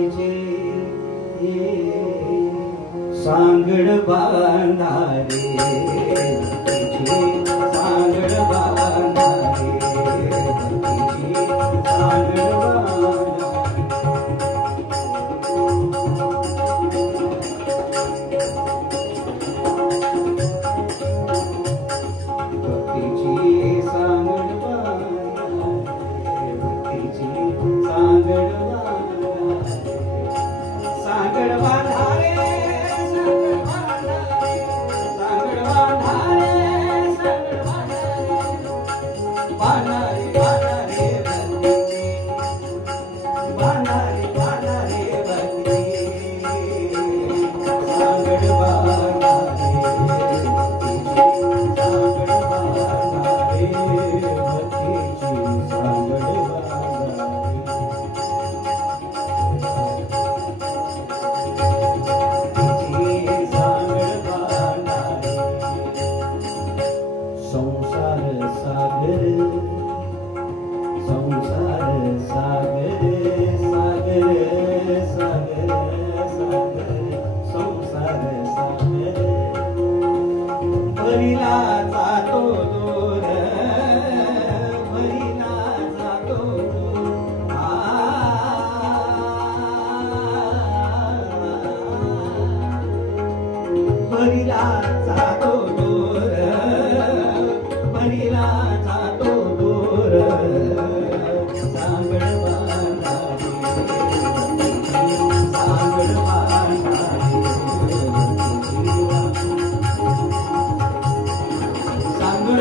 भक्तीची सांगड बांधारे भक्तीची सांगड बांधारे भक्तीची सांगड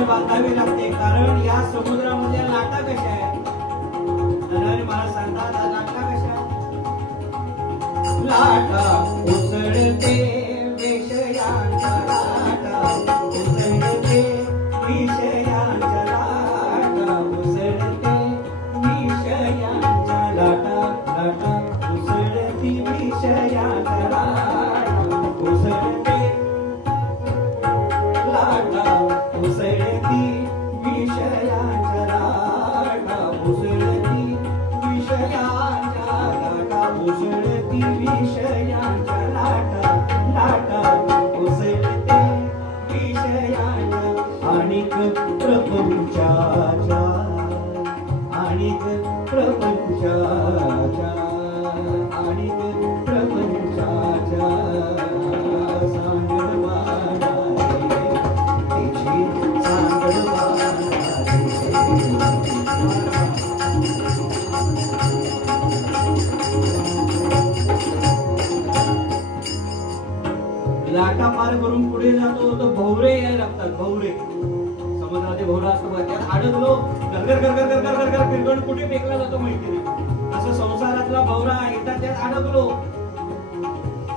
बांधावी लागते, कारण या समुद्रामध्ये लाटा कशा आहेत? मला सांगतात लाटा कशा? लाटा उसळते विषयांच्या लाटा उसळते विषयांच्या लाटा उसळते विषयांच्या लाटा लाटा उसळती विषयांच्या लाटा उसळते लाटा उसळती विषयांच्या लाटा उसळती विषयांच्या लाटा उसळती विषयांच्या लाटा लाटा उसळते विषयांच्या आणिक प्रपंचाच्या आणिक प्रपंचाच्या आणिक प्रपंचाच्या सांगड बांधारे तिची सांगड बांधारे लाटा पार करून पुढे जातो तर भोवरे यायला लागतात. भोवरे समुद्रामध्ये भोवरा असतो, त्यात अडकलो गरगर गरगर गरगर गरगर फिरगण कुठे फेकला जातो माहिती नाही. असं संसारातला भोवरा येतात, त्यात अडकलो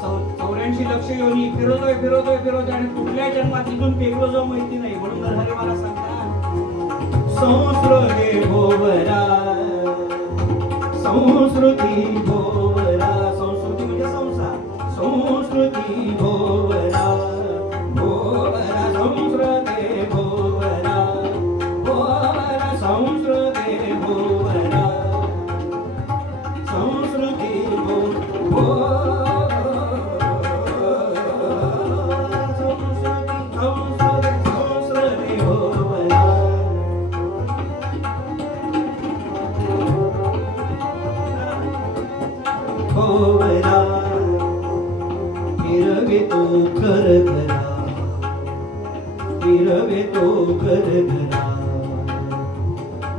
84 लक्ष योनी फिरवतोय फिरवतोय फिरवतोय आणि कुठल्या जन्मात इथून फेकलो जाऊ माहिती नाही. म्हणून नरहरी मला सांगतात संस्कृती भोवरा संस्कृती भोवरा. संस्कृती म्हणजे संसार. संस्कृती भोवरा भोवरा संस्कृती भोवरा भोवरा संस्कृती भोवरा संस्कृती भोवरा फिरवे तो कर घरा फिरवे तो कर घरा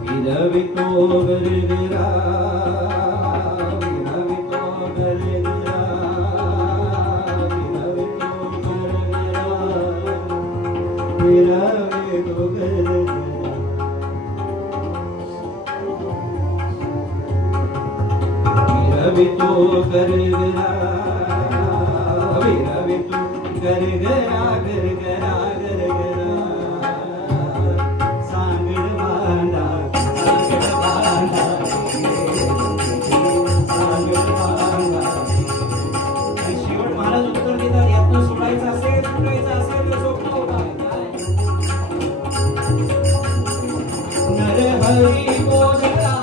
फिरवे तो कर घरा फिरवे तो कर घरा फिरवे तो कर घरा फिरवे तो कर घरा फिरवे तो कर घरा फिरवे तो कर घरा कर घरा कर घरा सांगड बांधा सांगड बांधा सांगड बांधा. शेवट महाराज उत्तर देतात, यातनं सोडायचं असेल तर सोडतो का? नरहरी बोधरा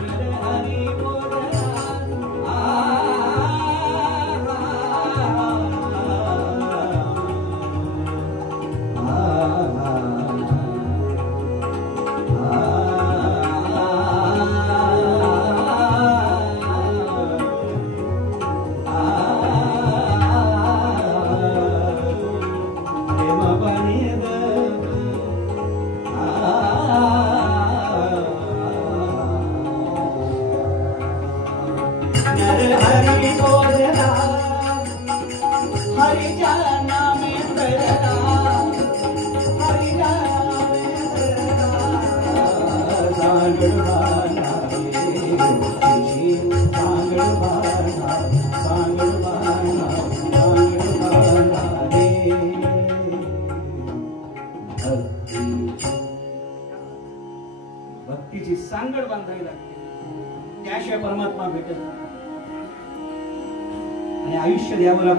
नरहरी बोधरा नर हरि बोलला हरिच्या नामे तरला हरिच्या नामे तरला सांगडवाना रे सांगडवाना सांगडवाना सांगडवाना रे भक्तीची सांगड बांधावी लागते त्याशिवाय परमात्मा भेटत नाही आणि आयुष्य द्यावं लागतं